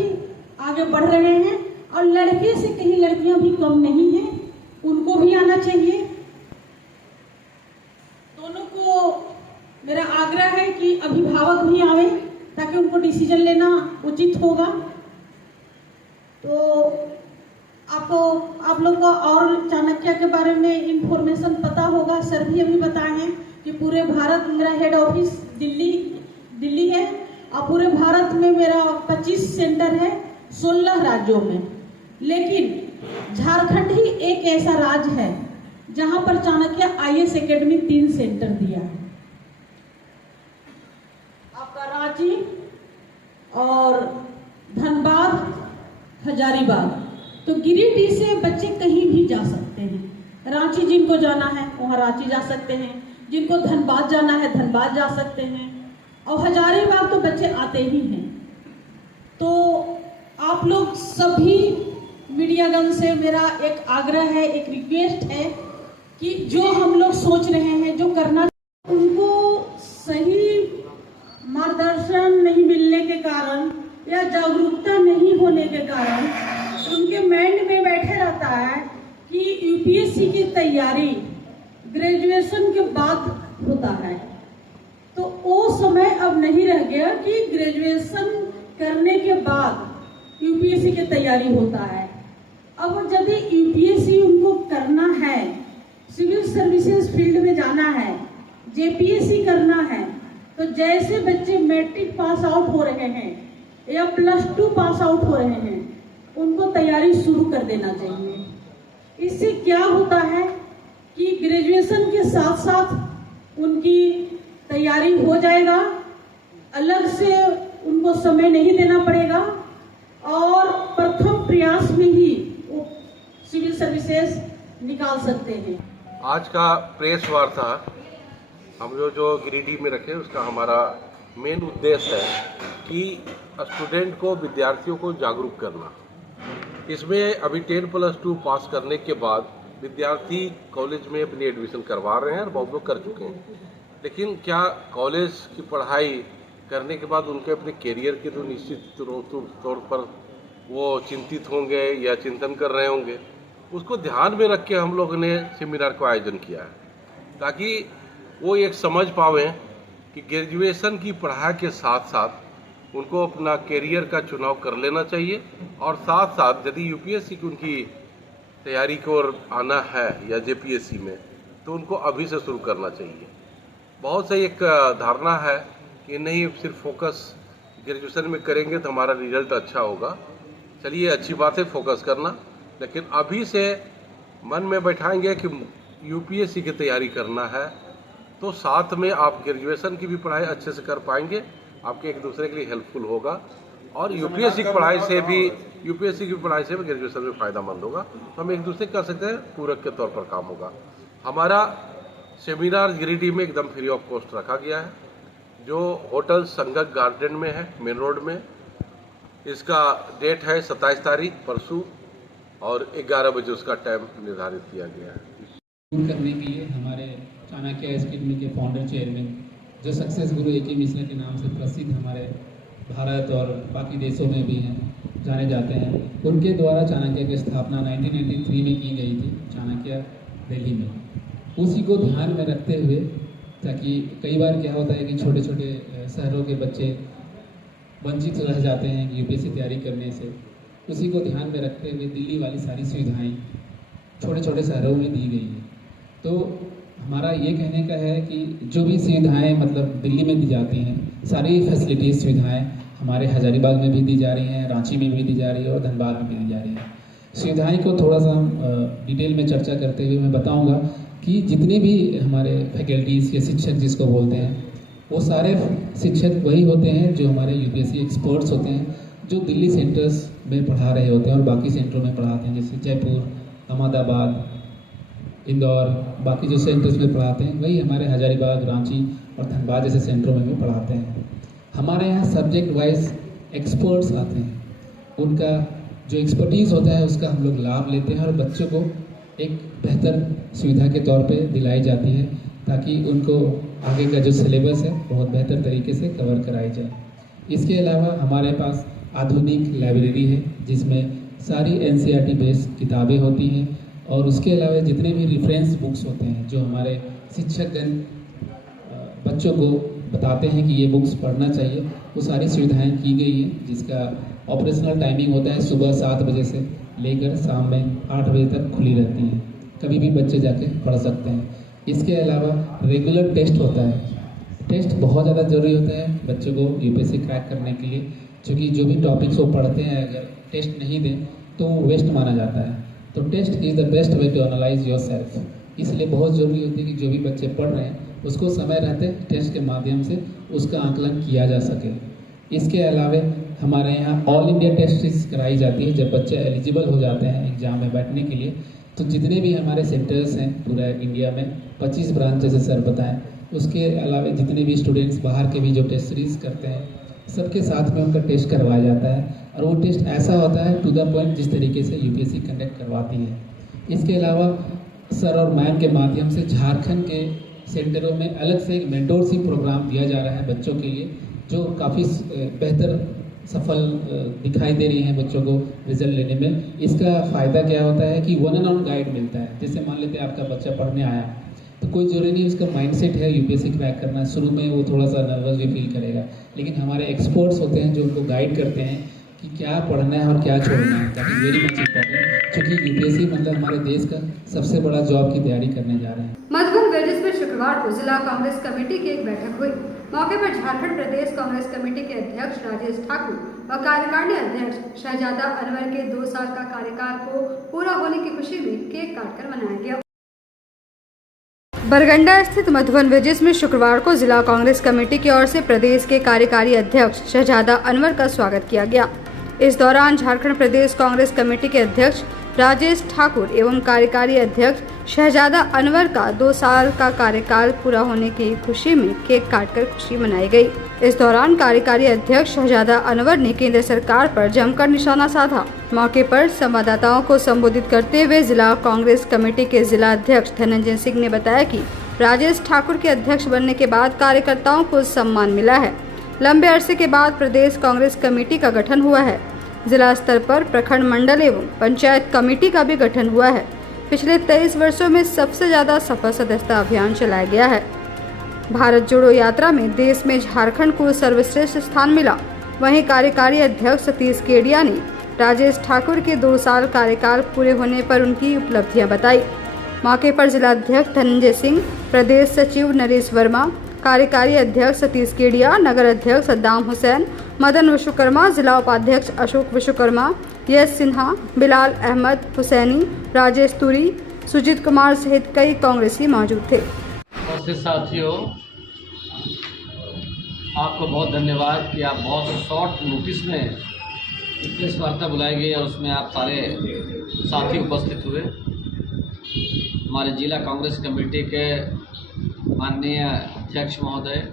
आगे बढ़ रहे हैं और लड़के से कहीं लड़कियां भी कम नहीं हैं, उनको भी आना चाहिए। दोनों को मेरा आग्रह है कि अभिभावक भी आवे ताकि उनको डिसीजन लेना उचित होगा। तो आप लोग को और चाणक्य के बारे में इंफॉर्मेशन पता होगा। सर भी अभी बताए हैं कि पूरे भारत मेरा हेड ऑफिस दिल्ली है और पूरे भारत में मेरा 25 सेंटर है 16 राज्यों में। लेकिन झारखंड ही एक ऐसा राज्य है जहां पर चाणक्य IAS अकेडमी 3 सेंटर दिया है, आपका रांची और धनबाद, हजारीबाग। तो गिरिडीह से बच्चे कहीं भी जा सकते हैं। रांची जिनको जाना है वहां रांची जा सकते हैं, जिनको धनबाद जाना है धनबाद जा सकते हैं, और हजारीबाग तो बच्चे आते ही हैं। तो आप लोग सभी मीडियागण से मेरा एक आग्रह है, एक रिक्वेस्ट है कि जो हम लोग सोच रहे हैं, जो करना, उनको सही मार्गदर्शन नहीं मिलने के कारण या जागरूकता नहीं होने के कारण उनके माइंड में बैठे रहता है कि यूपीएससी की तैयारी ग्रेजुएशन के बाद होता है। तो वो समय अब नहीं रह गया कि ग्रेजुएशन करने के बाद यूपीएससी की तैयारी होता है। अब यदि यूपीएससी उनको करना है, सिविल सर्विसेज फील्ड में जाना है, जेपीएससी करना है, तो जैसे बच्चे मैट्रिक पास आउट हो रहे हैं या +2 पास आउट हो रहे हैं, उनको तैयारी शुरू कर देना चाहिए। इससे क्या होता है कि ग्रेजुएशन के साथ साथ उनकी तैयारी हो जाएगा, अलग से उनको समय नहीं देना पड़ेगा और प्रथम प्रयास में ही वो सिविल सर्विसेज निकाल सकते हैं। आज का प्रेस वार्ता हम जो गिरिडीह में रखे, उसका हमारा मेन उद्देश्य है कि स्टूडेंट को, विद्यार्थियों को जागरूक करना। इसमें अभी 10+2 पास करने के बाद विद्यार्थी कॉलेज में अपनी एडमिशन करवा रहे हैं और बहुत लोग कर चुके हैं, लेकिन क्या कॉलेज की पढ़ाई करने के बाद उनके अपने करियर के तो निश्चित तौर पर वो चिंतित होंगे या चिंतन कर रहे होंगे, उसको ध्यान में रख के हम लोगों ने सेमिनार का आयोजन किया है, ताकि वो एक समझ पावें कि ग्रेजुएशन की पढ़ाई के साथ साथ उनको अपना करियर का चुनाव कर लेना चाहिए और साथ साथ यदि यूपीएससी की उनकी तैयारी की ओर आना है या जेपीएससी में, तो उनको अभी से शुरू करना चाहिए। बहुत से एक धारणा है कि नहीं सिर्फ फोकस ग्रेजुएशन में करेंगे तो हमारा रिजल्ट अच्छा होगा। चलिए अच्छी बात है फोकस करना, लेकिन अभी से मन में बैठाएंगे कि यूपीएससी की तैयारी करना है तो साथ में आप ग्रेजुएशन की भी पढ़ाई अच्छे से कर पाएंगे, आपके एक दूसरे के लिए हेल्पफुल होगा और यूपीएससी की पढ़ाई से भी ग्रेजुएशन में फ़ायदामंद होगा। तो हम एक दूसरे कर सकते हैं, पूरक के तौर पर काम होगा। हमारा सेमिनार गिरिडीह में एकदम फ्री ऑफ कॉस्ट रखा गया है, जो होटल संगत गार्डन में है, मेन रोड में। इसका डेट है 27 तारीख परसों और 11 बजे उसका टाइम निर्धारित किया गया है। करने के लिए हमारे चाणक्य एकेडमी के फाउंडर चेयरमैन, जो सक्सेस गुरु ए.के. मिश्रा के नाम से प्रसिद्ध हमारे भारत और बाकी देशों में भी हैं, जाने जाते हैं, उनके द्वारा चाणक्य की स्थापना 1993 में की गई थी, चाणक्य दिल्ली में। उसी को ध्यान में रखते हुए, ताकि कई बार क्या होता है कि छोटे छोटे शहरों के बच्चे वंचित रह जाते हैं यूपीएससी तैयारी करने से, उसी को ध्यान में रखते हुए दिल्ली वाली सारी सुविधाएँ छोटे छोटे शहरों में दी गई हैं। तो हमारा ये कहने का है कि जो भी सुविधाएं मतलब दिल्ली में दी जाती हैं, सारी फैसिलिटीज़ सुविधाएं हमारे हजारीबाग में भी दी जा रही हैं, रांची में भी दी जा रही है और धनबाद में भी दी जा रही है। सुविधाएं को थोड़ा सा हम डिटेल में चर्चा करते हुए मैं बताऊंगा कि जितने भी हमारे फैकल्टीज़ या शिक्षक जिसको बोलते हैं, वो सारे शिक्षक वही होते हैं जो हमारे यूपीएससी एक्सपर्ट्स होते हैं, जो दिल्ली सेंटर्स में पढ़ा रहे होते हैं और बाकी सेंटरों में पढ़ाते हैं, जैसे जयपुर, अहमदाबाद, इंदौर, बाकी जो सेंटर्स में पढ़ाते हैं, वही हमारे हजारीबाग, रांची और धनबाद जैसे सेंटरों में भी पढ़ाते हैं। हमारे यहाँ सब्जेक्ट वाइज एक्सपर्ट्स आते हैं, उनका जो एक्सपर्टीज़ होता है उसका हम लोग लाभ लेते हैं और बच्चों को एक बेहतर सुविधा के तौर पे दिलाई जाती है, ताकि उनको आगे का जो सिलेबस है बहुत बेहतर तरीके से कवर कराई जाए। इसके अलावा हमारे पास आधुनिक लाइब्रेरी है, जिसमें सारी एनसीईआरटी बेस्ड किताबें होती हैं और उसके अलावा जितने भी रेफरेंस बुक्स होते हैं जो हमारे शिक्षकगण बच्चों को बताते हैं कि ये बुक्स पढ़ना चाहिए, वो सारी सुविधाएं की गई हैं, जिसका ऑपरेशनल टाइमिंग होता है सुबह 7 बजे से लेकर शाम में 8 बजे तक खुली रहती हैं, कभी भी बच्चे जाके पढ़ सकते हैं। इसके अलावा रेगुलर टेस्ट होता है, टेस्ट बहुत ज़्यादा ज़रूरी होता है बच्चों को यूपीएससी क्रैक करने के लिए, क्योंकि जो भी टॉपिक्स वो पढ़ते हैं अगर टेस्ट नहीं दें तो वेस्ट माना जाता है। तो test is the best way to analyse yourself, इसलिए बहुत ज़रूरी होती है कि जो भी बच्चे पढ़ रहे हैं उसको समय रहते टेस्ट के माध्यम से उसका आकलन किया जा सके। इसके अलावा हमारे यहाँ ऑल इंडिया टेस्ट कराई जाती है जब बच्चे एलिजिबल हो जाते हैं एग्ज़ाम में बैठने के लिए। तो जितने भी हमारे सेंटर्स हैं पूरा इंडिया में 25 ब्रांच जैसे सर बताएं, उसके अलावा जितने भी स्टूडेंट्स बाहर के भी जो टेस्ट सीरीज करते हैं सबके साथ में उनका टेस्ट करवाया जाता है और वो टेस्ट ऐसा होता है टू द पॉइंट जिस तरीके से यूपीएससी कंडक्ट करवाती है। इसके अलावा सर और मैम के माध्यम से झारखंड के सेंटरों में अलग से एक मेंटोरशिप प्रोग्राम दिया जा रहा है बच्चों के लिए, जो काफ़ी बेहतर सफल दिखाई दे रही हैं बच्चों को रिजल्ट लेने में। इसका फ़ायदा क्या होता है कि 1-on-1 गाइड मिलता है। जैसे मान लेते हैं आपका बच्चा पढ़ने आया तो कोई ज़रूरी नहीं उसका माइंडसेट है यूपीएससी क्रैक करना, शुरू में वो थोड़ा सा नर्वस भी फील करेगा, लेकिन हमारे एक्सपर्ट्स होते हैं जो उनको गाइड करते हैं कि क्या पढ़ना है और क्या छोड़ना है। That is very much important, क्योंकि यूपीएससी मतलब हमारे देश का सबसे बड़ा जॉब की तैयारी करने जा रहे हैं। मधुबन वेजिस में शुक्रवार को जिला कांग्रेस कमेटी की एक बैठक हुई। मौके पर झारखंड प्रदेश कांग्रेस कमेटी के अध्यक्ष राजेश ठाकुर और कार्यकारिणी अध्यक्ष शहजादा अनवर के 2 साल का कार्यकाल को पूरा होने की खुशी में केक काटकर मनाया गया। बरगंडा स्थित मधुबन वेजिस में शुक्रवार को जिला कांग्रेस कमेटी की ओर से प्रदेश के कार्यकारी अध्यक्ष शहजादा अनवर का स्वागत किया गया। इस दौरान झारखंड प्रदेश कांग्रेस कमेटी के अध्यक्ष राजेश ठाकुर एवं कार्यकारी अध्यक्ष शहजादा अनवर का 2 साल का कार्यकाल पूरा होने की खुशी में केक काटकर खुशी मनाई गई। इस दौरान कार्यकारी अध्यक्ष शहजादा अनवर ने केंद्र सरकार पर जमकर निशाना साधा। मौके पर संवाददाताओं को संबोधित करते हुए जिला कांग्रेस कमेटी के जिला अध्यक्ष धनंजय सिंह ने बताया कि राजेश ठाकुर के अध्यक्ष बनने के बाद कार्यकर्ताओं को सम्मान मिला है। लंबे अरसे के बाद प्रदेश कांग्रेस कमेटी का गठन हुआ है। जिला स्तर पर प्रखंड मंडल एवं पंचायत कमेटी का भी गठन हुआ है। पिछले 23 वर्षों में सबसे ज्यादा सफल सदस्यता अभियान चलाया गया है। भारत जोड़ो यात्रा में देश में झारखंड को सर्वश्रेष्ठ स्थान मिला। वहीं कार्यकारी अध्यक्ष सतीश केडिया ने राजेश ठाकुर के 2 साल कार्यकाल पूरे होने पर उनकी उपलब्धियां बताई। मौके पर जिला अध्यक्ष धनंजय सिंह, प्रदेश सचिव नरेश वर्मा, कार्यकारी अध्यक्ष सतीश केडिया, नगर अध्यक्ष सद्दाम हुसैन, मदन विश्वकर्मा, जिला उपाध्यक्ष अशोक विश्वकर्मा, यश सिन्हा, बिलाल अहमद हुसैनी, राजेश तुरी, सुजीत कुमार सहित कई कांग्रेसी मौजूद थे। साथियों, आपको बहुत धन्यवाद कि आप बहुत शॉर्ट नोटिस में प्रेस वार्ता बुलाई गई और उसमें आप सारे साथी उपस्थित हुए। हमारे जिला कांग्रेस कमेटी के माननीय अध्यक्ष महोदय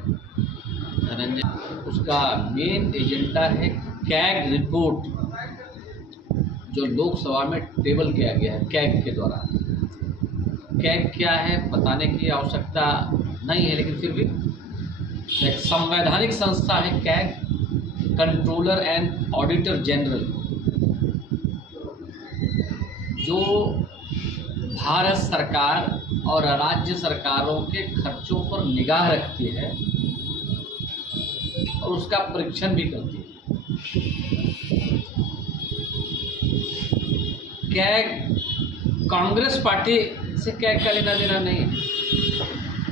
धनंजय, उसका मेन एजेंडा है कैग रिपोर्ट जो लोकसभा में टेबल किया गया है। कैग के द्वारा, कैग क्या है बताने की आवश्यकता नहीं है, लेकिन फिर भी एक संवैधानिक संस्था है CAG, controller and auditor general, जो भारत सरकार और राज्य सरकारों के खर्चों पर निगाह रखती है और उसका परीक्षण भी करती है। कैग कांग्रेस पार्टी से कैग का लेना देना नहीं है,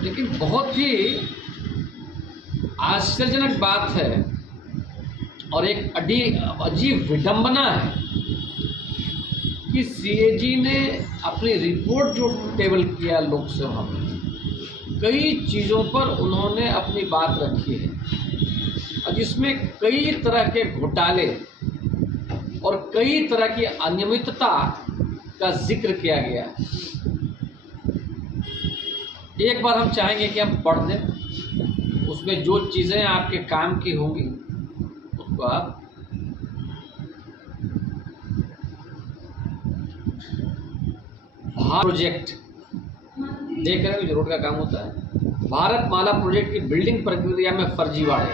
लेकिन बहुत ही आश्चर्यजनक बात है और एक अजीब विडंबना है कि सीएजी ने अपनी रिपोर्ट जो टेबल किया लोकसभा में, कई चीज़ों पर उन्होंने अपनी बात रखी है और जिसमें कई तरह के घोटाले और कई तरह की अनियमितता का जिक्र किया गया है। एक बार हम चाहेंगे कि हम पढ़ दें, उसमें जो चीज़ें आपके काम की होंगी उसको आप प्रोजेक्ट देख रहे हैं जो रोड का काम होता है। भारत माला प्रोजेक्ट की बिल्डिंग प्रक्रिया में फर्जीवाड़े,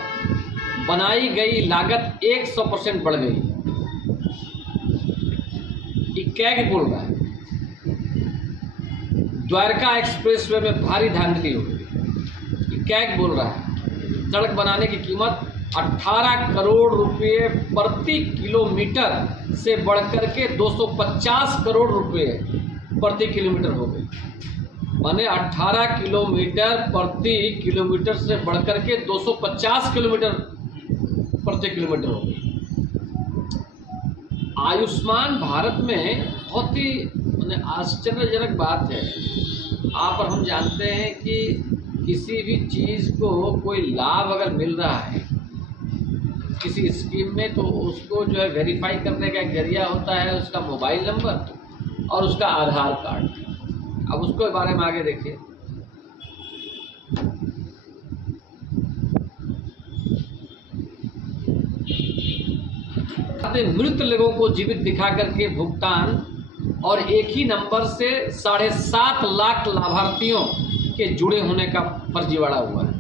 बनाई गई लागत 100% बढ़ गई। ये कैग बोल रहा है। द्वारका एक्सप्रेसवे में भारी धांधली हो गई, ये कैग बोल रहा है। सड़क बनाने की कीमत 18 करोड़ रुपए प्रति किलोमीटर से बढ़कर के 250 करोड़ रुपए प्रति किलोमीटर हो गई। माने 18 किलोमीटर प्रति किलोमीटर से बढ़कर के 250 किलोमीटर प्रति किलोमीटर हो गई। आयुष्मान भारत में बहुत ही आश्चर्यजनक बात है। आप और हम जानते हैं कि किसी भी चीज़ को कोई लाभ अगर मिल रहा है किसी स्कीम में, तो उसको जो है वेरीफाई करने का एक जरिया होता है उसका मोबाइल नंबर और उसका आधार कार्ड। अब उसको बारे में आगे देखिए। मृत लोगों को जीवित दिखा करके भुगतान और एक ही नंबर से 7.5 लाख लाभार्थियों के जुड़े होने का फर्जीवाड़ा हुआ है।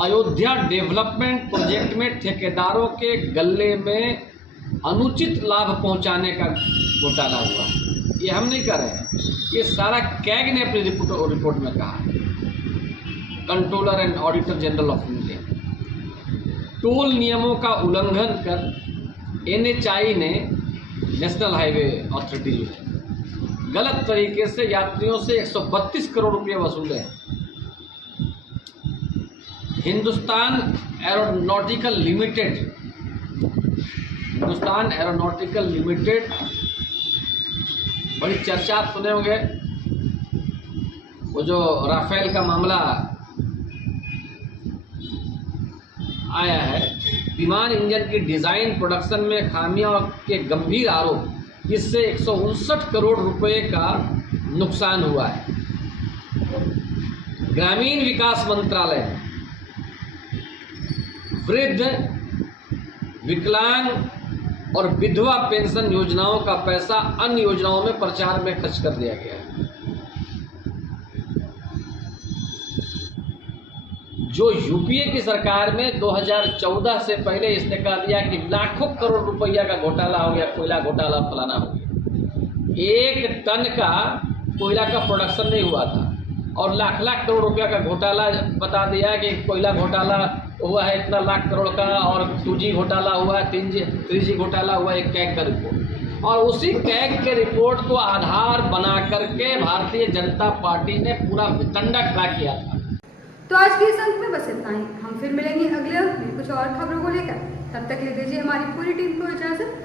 अयोध्या डेवलपमेंट प्रोजेक्ट में ठेकेदारों के गले में अनुचित लाभ पहुंचाने का घोटाला हुआ। ये हम नहीं कर रहे हैं, ये सारा कैग ने अपनी रिपोर्ट में कहा है, controller and auditor general of India. Toll नियमों का उल्लंघन कर NHAI ने, नेशनल हाईवे अथॉरिटी जो है, गलत तरीके से यात्रियों से 132 करोड़ रुपए वसूले हैं। हिंदुस्तान एरोनॉटिकल लिमिटेड, बड़ी चर्चा आप सुने होंगे, वो जो राफेल का मामला आया है, विमान इंजन की डिजाइन प्रोडक्शन में खामियों के गंभीर आरोप, इससे 159 करोड़ रुपए का नुकसान हुआ है। ग्रामीण विकास मंत्रालय ने वृद्ध, विकलांग और विधवा पेंशन योजनाओं का पैसा अन्य योजनाओं में प्रचार में खर्च कर दिया गया है। जो यूपीए की सरकार में 2014 से पहले इसने कह दिया कि लाखों करोड़ रुपया का घोटाला हो गया, कोयला घोटाला फलाना हो गया। 1 टन का कोयला का प्रोडक्शन नहीं हुआ था और लाख करोड़ रुपया का घोटाला बता दिया कि कोयला घोटाला हुआ है इतना लाख करोड़ का, और 2G घोटाला हुआ है, 3G घोटाला हुआ है। एक कैग का रिपोर्ट, और उसी कैग के रिपोर्ट को आधार बना करके भारतीय जनता पार्टी ने पूरा वितंडा खड़ा किया था। तो आज के इस अंक में बस इतना ही। हम फिर मिलेंगे अगले अंक में कुछ और खबरों को लेकर। तब तक ले दीजिए हमारी पूरी टीम को इजाजत।